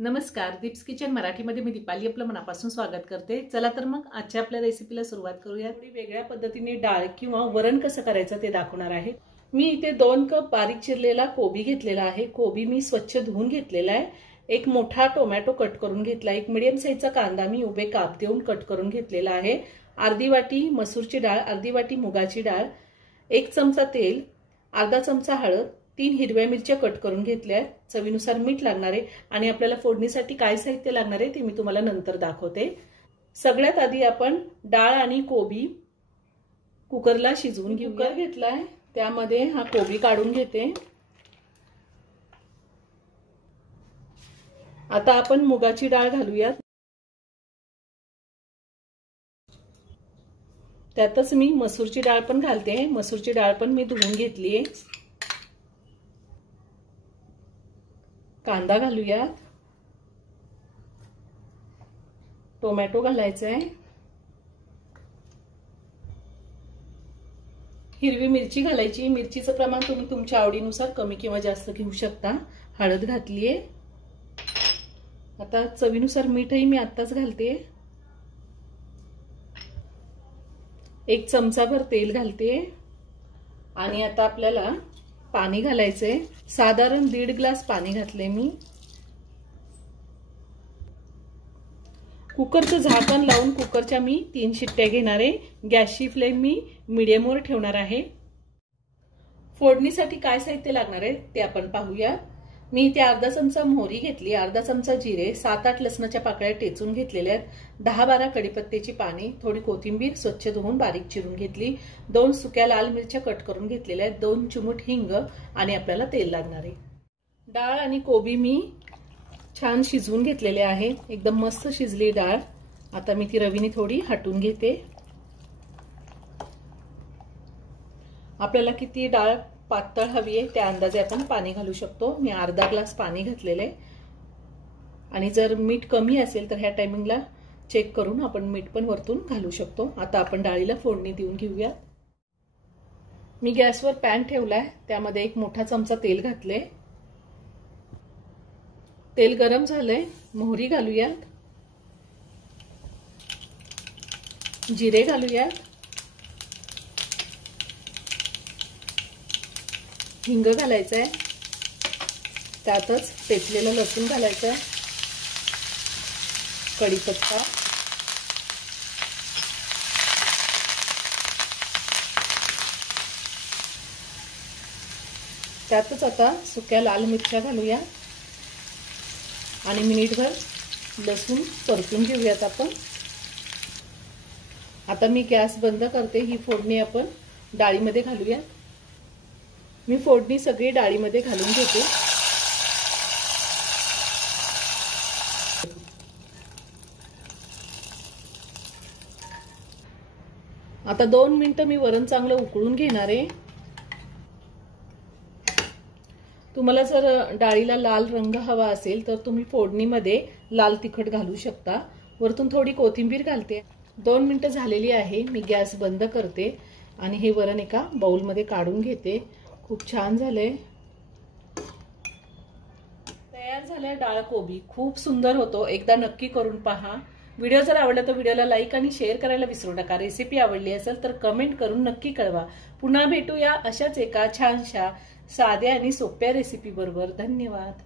नमस्कार, दीप्स किचन मराठीमध्ये मी दीपाली आपलं मनापासून स्वागत करते। चला तर मग आजच्या आपल्या रेसिपीला सुरुवात करूया। थोडी वेगळ्या पद्धतीने डाळ किंवा वरण कसं करायचं ते दाखवणार आहे। मी इथे 2 कप बारीक चिरलेला कोबी घेतलेला आहे। कोबी मी स्वच्छ धुवून घेतलेला आहे। एक मोठा टोमॅटो कट करून घेतला, एक मीडियम साईजचा कांदा मी उभे काप देऊन कट करून घेतलेला आहे। अर्धी वाटी मसूरची डाळ, अर्धी वाटी मुगाची डाळ, 1 चमचा तेल, अर्धा चमचा हळद, 3 हिरव्या मिरच्या कट करून घेतल्या, चवीनुसार मीठ लागणार आहे आणि आपल्याला फोडणीसाठी काय साहित्य लागणार आहे ते मी तुम्हाला नंतर दाखवते। सगळ्यात आधी आपण डाळ आणि कोबी कुकरला शिजवून घेऊ। कुकर घेतलाय, त्यामध्ये हा कोबी काढून घेते। आता आपण मुगाची डाळ घालूया। त्यातच मी मसूरची डाळ पण घालते। मसूरची डाळ पण मी धुवून घेतली आहे। कांदा घालूया, टोमॅटो घालायचा आहे, हिरवी मिरची घालायची। मिरचीचं प्रमाण तुम्ही तुमच्या आवडीनुसार कमी किंवा जास्त घेऊ शकता। हळद घातलीये। आता चवीनुसार मीठही मी आत्ताच घालते। 1 चमचाभर तेल घालते आणि आता आपल्याला पाणी घालायचंय। साधारण 1.5 ग्लास पाणी घातले मी। कुकरचं झाकण लावून कुकरच्या मी 3 शिट्ट्या घेणार आहे। गॅसची फ्लेम मी मीडियमवर ठेवणार आहे। फोडणीसाठी काय साहित्य लागणार आहे ते आपण पाहूया। मी इथे अर्धा चमचा मोहरी घेतली, अर्धा चमचा जिरे, 7-8 लसणाच्या पाकळ्या टेचून घेतलेल्या आहेत, 10-12 कढीपत्त्याची पाने, थोडी कोथिंबीर स्वच्छ धुवून बारीक चिरून घेतली, 2 सुक्या लाल मिरच्या कट करून घेतलेल्या आहेत, 2 चिमूट हिंग आणि आपल्याला तेल लागणार आहे। डाळ आणि कोबी मी छान शिजवून घेतलेले आहे। एकदम मस्त शिजली डाळ। आता मी ती रवीने थोडी हटवून घेते। आपल्याला किती डाळ पातळ हवी आहे त्या अंदाजे आपण पाणी घालू शकतो। मी अर्धा ग्लास पाणी घातलेले आणि जर मीठ कमी असेल तर ह्या टायमिंगला चेक करून आपण मीठ पण वरतून घालू शकतो। आता आपण डाळीला फोडणी देऊन घेऊया। मी गॅसवर पॅन ठेवलाय, त्यामध्ये 1 मोठा चमचा तेल घातले। तेल गरम झालंय, मोहरी घालूयात, जिरे घालूयात, हिंग घालायचंय, त्यातच ठेचलेलं लसूण घालायचं, कढीपत्ता, त्यातच आता सुक्या लाल मिरच्या घालूया आणि मिनिटभर लसूण परतून घेऊयात आपण। आता मी गॅस बंद करते। ही फोडणी आपण डाळीमध्ये घालूया। मी फोडणी सगळी डाळीमध्ये घालून घेते। आता 2 मिनिटं मी वरण चांगलं उकळून घेणार आहे। तुम्हाला जर डाळीला लाल रंग हवा असेल तर तुम्ही फोडणीमध्ये लाल तिखट घालू शकता। वरतून थोडी कोथिंबीर घालते। 2 मिनिटं झालेली आहे। मी गॅस बंद करते आणि हे वरण एका बाउलमध्ये काढून घेते। खूप छान झालंय, तयार झालंय डाळ कोबी। खूप सुंदर होतो, एकदा नक्की करून पहा। व्हिडिओ जर आवडला तर व्हिडिओला लाईक आणि शेअर करायला विसरू नका। रेसिपी आवडली असेल तर कमेंट करून नक्की कळवा। पुन्हा भेटूया अशाच एका छानशा साध्या आणि सोप्या रेसिपी बरोबर। धन्यवाद।